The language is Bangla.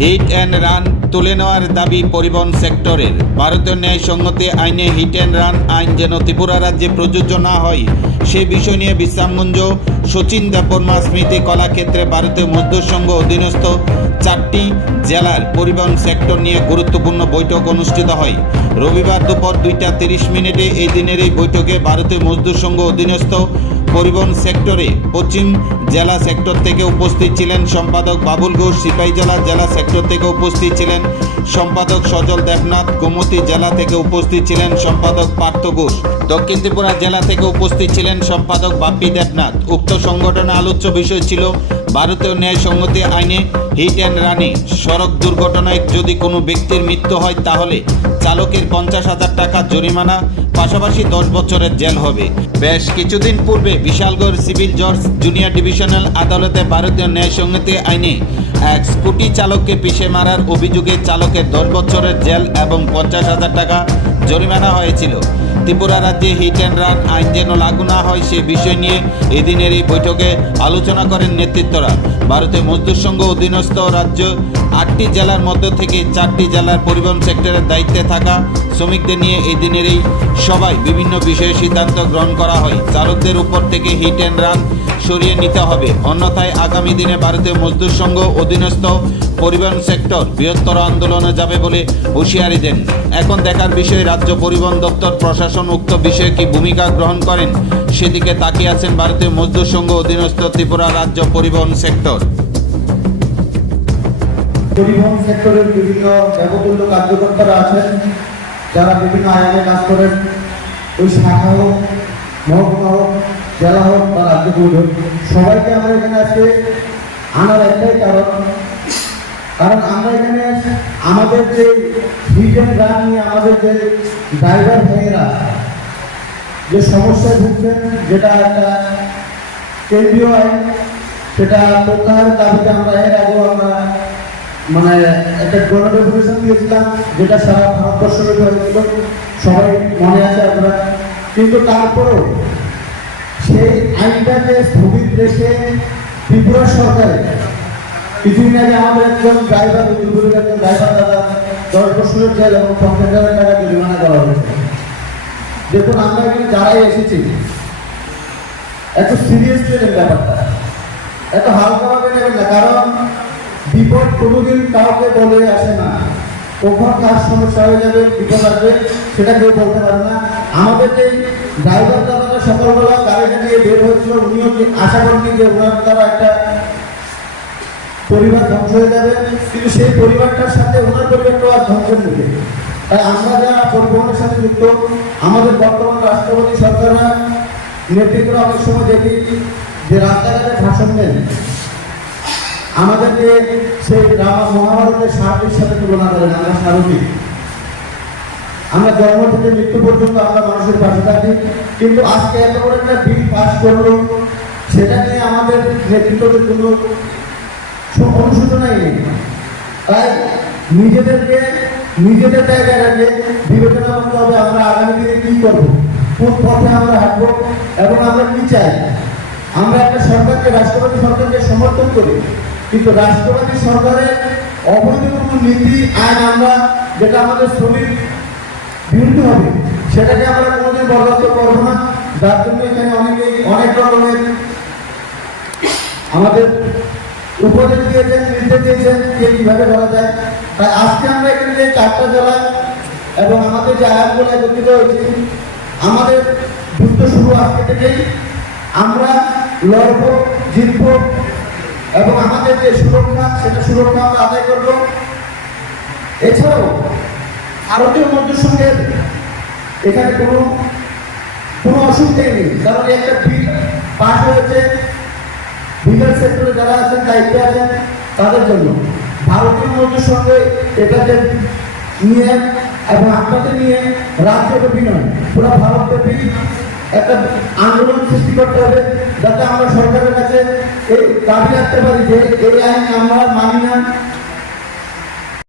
হিট অ্যান্ড রান তুলে নেওয়ার দাবি পরিবহন সেক্টরের। ভারতীয় ন্যায় সংহতি আইনে হিট অ্যান্ড রান আইন যেন ত্রিপুরা রাজ্যে প্রযোজ্য না হয়, সে বিষয় নিয়ে বিশ্রামগঞ্জ সচিন দেববর্মা স্মৃতি কলাক্ষেত্রে ভারতীয় মজদুর সংঘ অধীনস্থ চারটি জেলার পরিবহন সেক্টর নিয়ে গুরুত্বপূর্ণ বৈঠক অনুষ্ঠিত হয়। রবিবার দুপুর দুইটা তিরিশ মিনিটে এই দিনের এই বৈঠকে ভারতীয় মজদুর সংঘ অধীনস্থ পরিবহন সেক্টরে পশ্চিম জেলা সেক্টর থেকে উপস্থিত ছিলেন সম্পাদক বাবুল ঘোষ সিপাহীজলা জেলা সেক্টর থেকে উপস্থিত ছিলেন সম্পাদক সজল দেবনাথ, গোমতী জেলা থেকে উপস্থিত ছিলেন সম্পাদক পার্থ ঘোষ, দক্ষিণ ত্রিপুরা জেলা থেকে উপস্থিত ছিলেন সম্পাদক বাপ্পি দেবনাথ। উক্ত সংগঠনে আলোচ্য বিষয় ছিল ভারতীয় ন্যায় সংহতি আইনে হিট অ্যান্ড রানে সড়ক দুর্ঘটনায় যদি কোনো ব্যক্তির মৃত্যু হয় তাহলে চালকের পঞ্চাশ হাজার টাকা জরিমানা, পাশাপাশি দশ বছরের জেল হবে। বেশ কিছুদিন পূর্বে বিশালগড় সিভিল জজ জুনিয়র ডিভিশনাল আদালতে ভারতীয় ন্যায় সংহিতা আইনে এক স্কুটি চালককে পিষে মারার অভিযোগে চালকের দশ বছরের জেল এবং পঞ্চাশ হাজার টাকা জরিমানা হয়েছিল। ত্রিপুরা রাজ্যে হিট অ্যান্ড রান আইন যেন লাগু না হয় সে বিষয় নিয়ে এদিনের এই বৈঠকে আলোচনা করেন নেতৃত্বরা। ভারতীয় মজদুর সংঘ অধীনস্থ রাজ্য আটটি জেলার মধ্য থেকে চারটি জেলার পরিবহন সেক্টরের দায়িত্বে থাকা শ্রমিকদের নিয়ে এই দিনের এই সভায় বিভিন্ন বিষয়ে সিদ্ধান্ত গ্রহণ করা হয়। চালকদের উপর থেকে হিট অ্যান্ড রান সরিয়ে নিতে হবে। অন্যথায় আগামী দিনে ভারতীয় মজদুর সংঘ অধীনস্থ পরিবহন সেক্টর বৃহত্তর আন্দোলনে যাবে বলে হুঁশিয়ারি দেন। এখন দেখার বিষয়ে, রাজ্য পরিবহন দপ্তর প্রশাসন উক্ত বিষয়ে কি ভূমিকা গ্রহণ করেন সেদিকে তাকিয়ে আছেন ভারতীয় মজদুর সংঘ অধীনস্থ ত্রিপুরা রাজ্য পরিবহন সেক্টর। পরিবহন সেক্টরের বিভিন্ন দেবতুল্য কার্যকর্তারা আছেন, যারা বিভিন্ন আইনে কাজ করেন। ওই শাখা হোক, মহকুমা হোক, জেলা হোক বা রাজ্য হোক সবাইকে আমরা এখানে আজকে আনার একটাই কারণ। কারণ আমরা এখানে আমাদের যে ভিজন গান নিয়ে আমাদের যে ড্রাইভার ভাইয়েরা যে সমস্যায় ভুগছেন যেটা একটা কেন্দ্রীয় আইন, সেটা প্রত্যাহারের দাবিতে আমরা এর আগেও আমরা মানে একটা গণডেপুটেশন দিয়েছিলাম, যেটা সারা ভারতবর্ষ হয়েছিল। সবাই মনে আছে আপনারা। কিন্তু তারপরেও সেই আইনটাকে স্থগিত রেখে ত্রিপুরা সরকারে, কিছুদিন আগে আমাদের একজন ড্রাইভার উত্তরপুরের একজন ড্রাইভার দাদা, দশ বছরের জেল এবং পঞ্চাশ হাজার টাকা জরিমানা করা হয়েছে। দেখুন, আমরা এখানে যারাই এসেছি, এত সিরিয়াস নেবেন ব্যাপারটা। এত হালকাভাবে নেবেন না, কারণ বিপদ কোনোদিন কাউকে বলে আসে না। কখন কার সমস্যা হয়ে যাবে, বিপদ আসবে, সেটা কেউ বলতে পারে না। আমাদের যে ড্রাইভার দাদাটা সকালবেলা গাড়িটা নিয়ে বের হয়েছিল, উনিও আশা করেননি যে ওনার দ্বারা একটা পরিবার ধ্বংস হয়ে যাবে? কিন্তু সেই পরিবারটার সাথে ওনার পরিবারটাও আর ধ্বংসের মুখে তাই আমরা যারা পরিবহনের সাথে যুক্ত, আমাদের বর্তমান রাষ্ট্রপতি সরকাররা নেতৃত্বরা অনেক সময় দেখি যে রাস্তাঘাটে ভাষণ দেন। আমাদেরকে সেই রামা মহাভারতের সারথীর সাথে তুলনা করেন, আমরা সারথী। আমরা জন্ম থেকে মৃত্যু পর্যন্ত আমরা মানুষের পাশে থাকি, কিন্তু আজকে এত বড় একটা বিল পাস করল, সেটা নিয়ে আমাদের নেতৃত্বের কোনো অনুশোচনাই নেই। তাই নিজেদেরকে নিজেদের জায়গায় রেখে বিবেচনা করতে হবে আমরা আগামী দিনে কি করব, কোন পথে আমরা হাঁটবো এবং আমরা কি চাই। আমরা একটা সরকারকে, রাষ্ট্রপতি সরকারকে সমর্থন করি, কিন্তু রাষ্ট্রপতি সরকারের অবৈধ নীতি আইন আমরা, যেটা আমাদের শ্রমিক বিরুদ্ধে হবে, সেটাকে আমরা কোনোদিন বরদাস্ত করব না। যার জন্য এখানে অনেকেই অনেক রকমের আমাদের উপদেশ দিয়েছেন, নির্দেশ দিয়েছেন যে কীভাবে করা যায়। তাই আজকে আমরা এখানে জেলা এবং আমাদের যে আয়াতগুলো একত্রিত হয়েছে, আমাদের যুদ্ধ শুরু আজকে থেকেই। আমরা লড়ব, জিতব এবং আমাদের যে সুরক্ষা, সেটা সুরক্ষা আমরা আদায় করব। এছাড়াও ভারতীয় সঙ্গের এখানে কোনো কোনো অসুবিধাই নেই, কারণ একটা বিল পাস হয়েছে। বিকাশ সেক্টরে যারা আছেন, দায়িত্বে আছেন, তাদের জন্য। ভারতীয় সঙ্গে এটাকে নিয়ে এবং আপনাদের নিয়ে রাজ্যব্যাপী নয় পুরো ভারতব্যাপী একটা আন্দোলন সৃষ্টি করতে হবে যাতে আমরা সরকারের কাছে এই দাবি রাখতে পারি যে এই আইন আমরা মানি না।